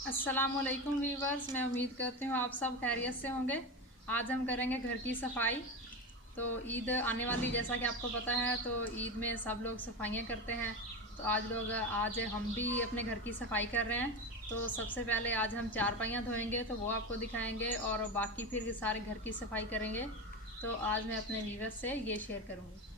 अस्सलामुअलैकुम वीवर्स, मैं उम्मीद करती हूँ आप सब खैरियत से होंगे। आज हम करेंगे घर की सफाई। तो ईद आने वाली, जैसा कि आपको पता है, तो ईद में सब लोग सफाइयाँ करते हैं। तो आज हम भी अपने घर की सफाई कर रहे हैं। तो सबसे पहले आज हम चारपाइयाँ धोएंगे, तो वो आपको दिखाएंगे, और बाकी फिर सारे घर की सफाई करेंगे। तो आज मैं अपने वीवर्स से ये शेयर करूँगी।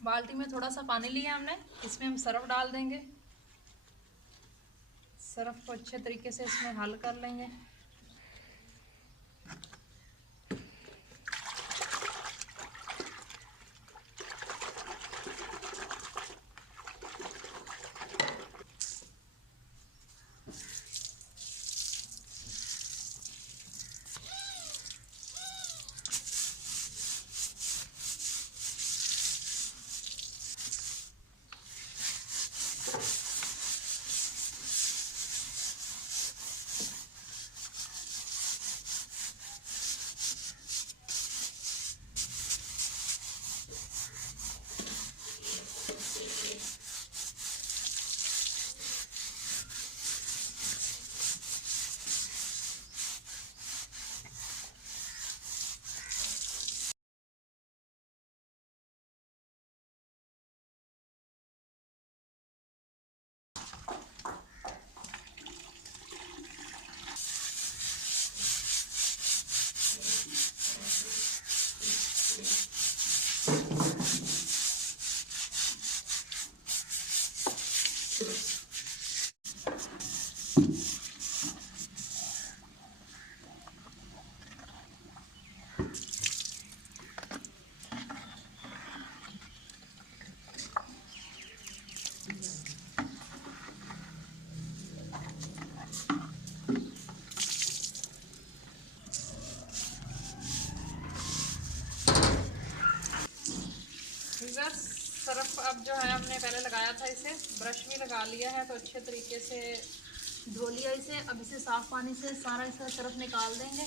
बाल्टी में थोड़ा सा पानी लिया हमने, इसमें हम सरफ डाल देंगे। सरफ को अच्छे तरीके से इसमें हल कर लेंगे। सरफ अब जो है हमने पहले लगाया था, इसे ब्रश भी लगा लिया है, तो अच्छे तरीके से धो लिया इसे। अब इसे साफ पानी से सारा इसका सरफ निकाल देंगे।